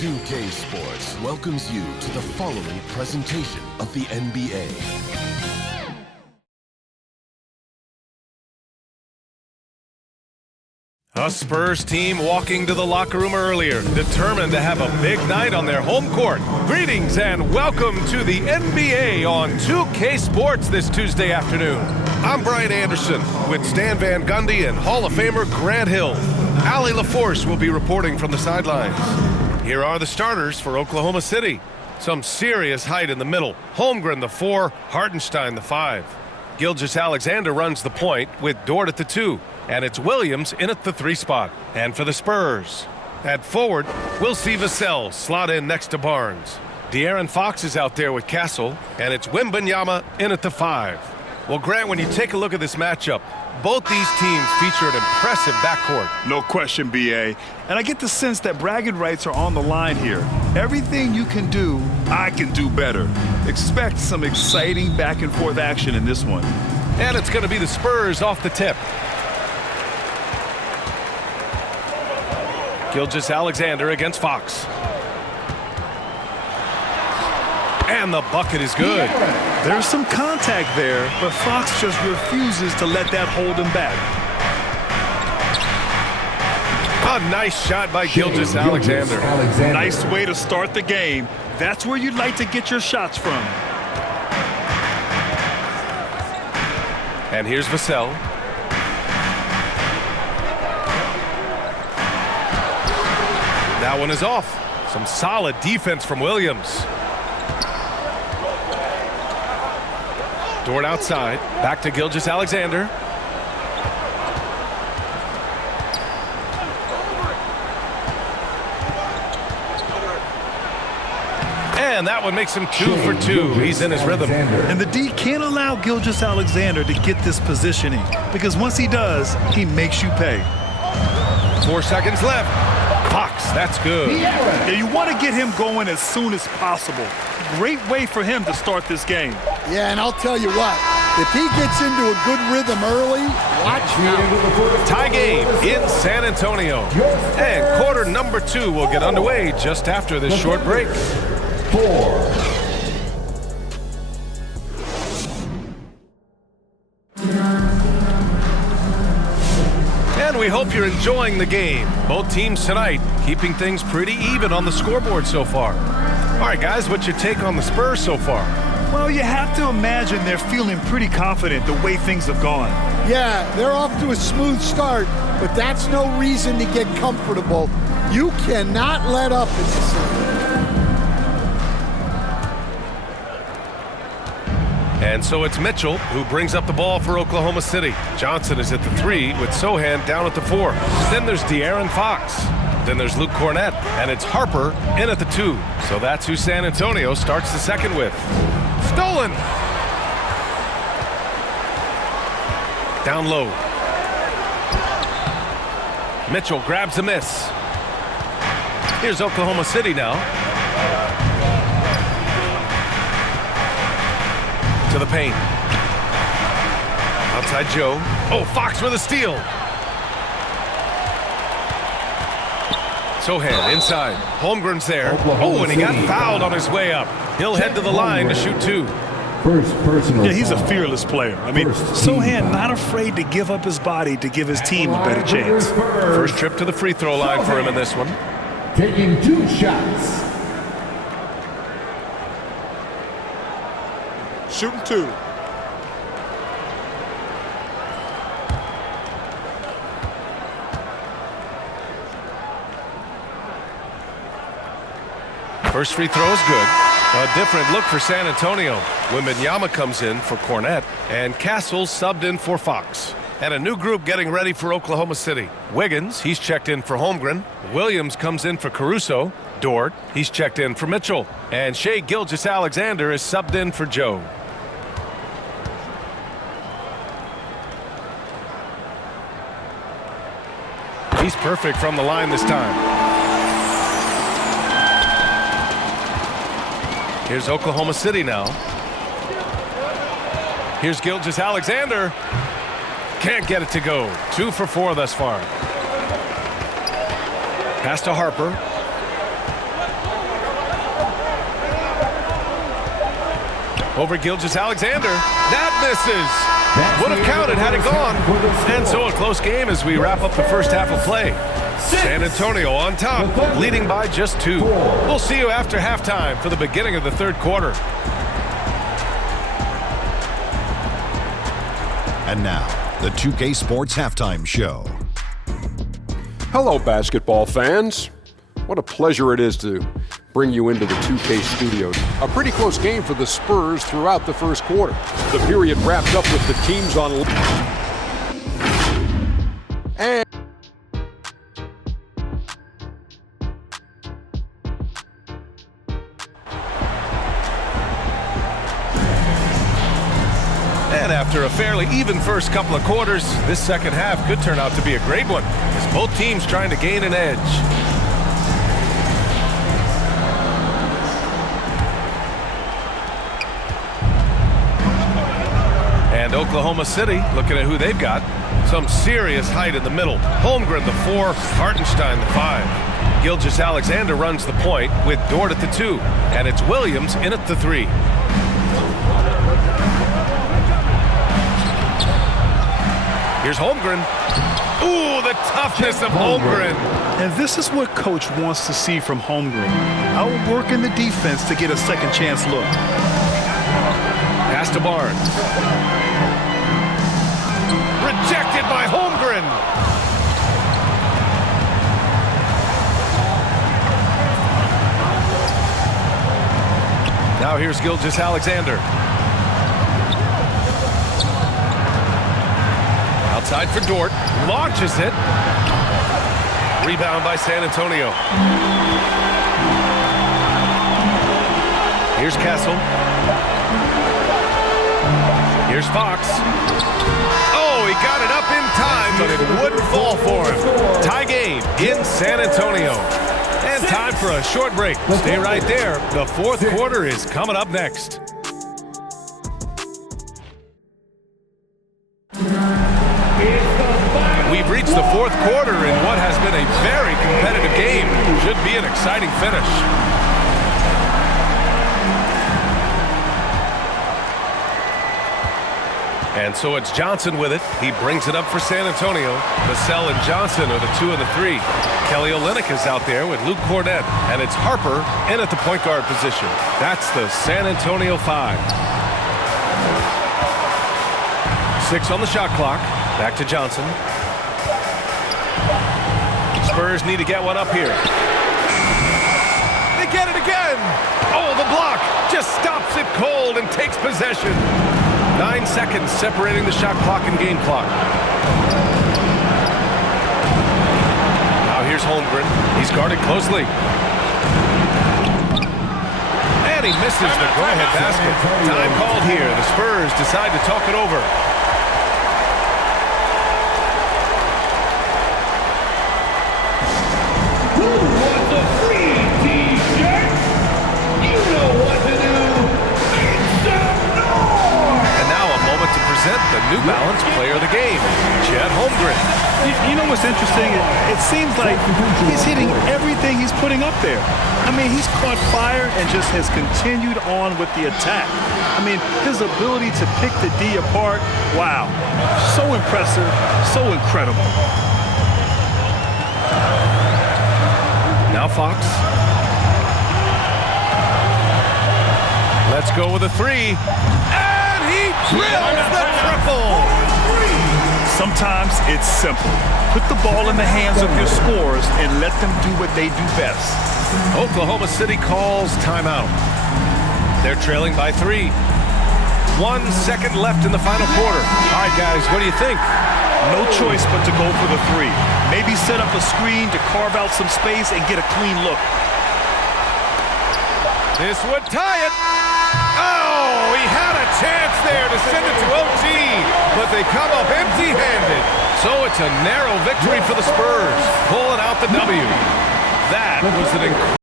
2K Sports welcomes you to the following presentation of the NBA. A Spurs team walking to the locker room earlier, determined to have a big night on their home court. Greetings and welcome to the NBA on 2K Sports this Tuesday afternoon. I'm Brian Anderson with Stan Van Gundy and Hall of Famer Grant Hill. Allie LaForce will be reporting from the sidelines. Here are the starters for Oklahoma City. Some serious height in the middle. Holmgren the 4, Hartenstein the 5. Gilgeous-Alexander runs the point with Dort at the 2. And it's Williams in at the 3 spot. And for the Spurs, at forward, we'll see Vassell slot in next to Barnes. De'Aaron Fox is out there with Castle, and it's Wembanyama in at the 5. Well, Grant, when you take a look at this matchup, both these teams feature an impressive backcourt. No question, B.A. And I get the sense that bragging rights are on the line here. Everything you can do, I can do better. Expect some exciting back-and-forth action in this one. And it's going to be the Spurs off the tip. Gilgeous-Alexander against Fox. And the bucket is good. There's some contact there, but Fox just refuses to let that hold him back. A nice shot by Gilgeous-Alexander. Nice way to start the game. That's where you'd like to get your shots from. And here's Vassell. That one is off. Some solid defense from Williams. Dort outside. Back to Gilgeous-Alexander. And that one makes him 2 for 2. He's in his rhythm. And the D can't allow Gilgeous-Alexander to get this positioning, because once he does, he makes you pay. 4 seconds left. Fox, that's good. Yeah, you want to get him going as soon as possible. Great way for him to start this game. Yeah, and I'll tell you what, if he gets into a good rhythm early, watch out. Tie game in San Antonio. And quarter number 2 will get underway just after this short break. 4. And we hope you're enjoying the game. Both teams tonight keeping things pretty even on the scoreboard so far. All right, guys, what's your take on the Spurs so far? Well, you have to imagine they're feeling pretty confident the way things have gone. Yeah, they're off to a smooth start, but that's no reason to get comfortable. You cannot let up in this league. And so it's Mitchell who brings up the ball for Oklahoma City. Johnson is at the 3 with Sohan down at the 4. Then there's De'Aaron Fox. Then there's Luke Cornett. And it's Harper in at the 2. So that's who San Antonio starts the second with. Stolen! Down low. Mitchell grabs a miss. Here's Oklahoma City now. To the paint. Outside Joe. Oh, Fox with a steal. Sohan inside. Holmgren's there. Oh, and he got fouled on his way up. He'll head to the line to shoot 2. First personal. Yeah, he's a fearless player. I mean, Sohan not afraid to give up his body to give his team a better chance. First trip to the free throw line for him in this one. Taking 2 shots. Shooting 2. First free throw is good. A different look for San Antonio. Wembanyama comes in for Cornett, and Castle subbed in for Fox. And a new group getting ready for Oklahoma City. Wiggins, he's checked in for Holmgren. Williams comes in for Caruso. Dort, he's checked in for Mitchell. And Shai Gilgeous-Alexander is subbed in for Joe. He's perfect from the line this time. Here's Oklahoma City now. Here's Gilgeous-Alexander. Can't get it to go. 2 for 4 thus far. Pass to Harper. Over Gilgeous-Alexander. That misses. Would have counted had it gone. And so a close game as we wrap up the first half of play. San Antonio on top, leading by just 2. We'll see you after halftime for the beginning of the third quarter. And now, the 2K Sports Halftime Show. Hello, basketball fans. What a pleasure it is to bring you into the 2K studios. A pretty close game for the Spurs throughout the first quarter. The period wrapped up with the teams on... And after a fairly even first couple of quarters, this second half could turn out to be a great one, as both teams trying to gain an edge. And Oklahoma City, looking at who they've got, some serious height in the middle. Holmgren, the 4, Hartenstein, the 5. Gilgeous-Alexander runs the point with Dort at the 2, and it's Williams in at the 3. Here's Holmgren. Ooh, the toughness of Holmgren. And this is what Coach wants to see from Holmgren. Outworking the defense to get a second chance look. Pass to Barnes. Rejected by Holmgren. Now here's Gilgeous-Alexander. Outside for Dort. Launches it. Rebound by San Antonio. Here's Kessel. Here's Fox. Oh, he got it up in time, but it wouldn't fall for him. Tie game in San Antonio. And time for a short break. Stay right there. The fourth quarter is coming up next. We've reached the fourth quarter in what has been a very competitive game. Should be an exciting finish. And so it's Johnson with it. He brings it up for San Antonio. Vassell and Johnson are the 2 and the 3. Kelly Olynyk is out there with Luke Cornett. And it's Harper in at the point guard position. That's the San Antonio 5. 6 on the shot clock. Back to Johnson. Spurs need to get one up here. They get it again. Oh, the block just stops it cold and takes possession. 9 seconds separating the shot clock and game clock. Now here's Holmgren. He's guarded closely. And he misses the go-ahead basket. Time called here. The Spurs decide to talk it over. The New Balance player of the game, Chet Holmgren. You know what's interesting? It seems like he's hitting everything he's putting up there. I mean, he's caught fire and just has continued on with the attack. I mean, his ability to pick the D apart, wow. So impressive, so incredible. Now Fox. Let's go with a 3. He drills the triple. Sometimes it's simple. Put the ball in the hands of your scorers and let them do what they do best. Oklahoma City calls timeout. They're trailing by 3. 1 second left in the final quarter. All right, guys, what do you think? No choice but to go for the 3. Maybe set up a screen to carve out some space and get a clean look. This would tie it. Oh, he had a chance there to send it to OT, but they come up empty-handed. So it's a narrow victory for the Spurs, pulling out the W. That was an incredible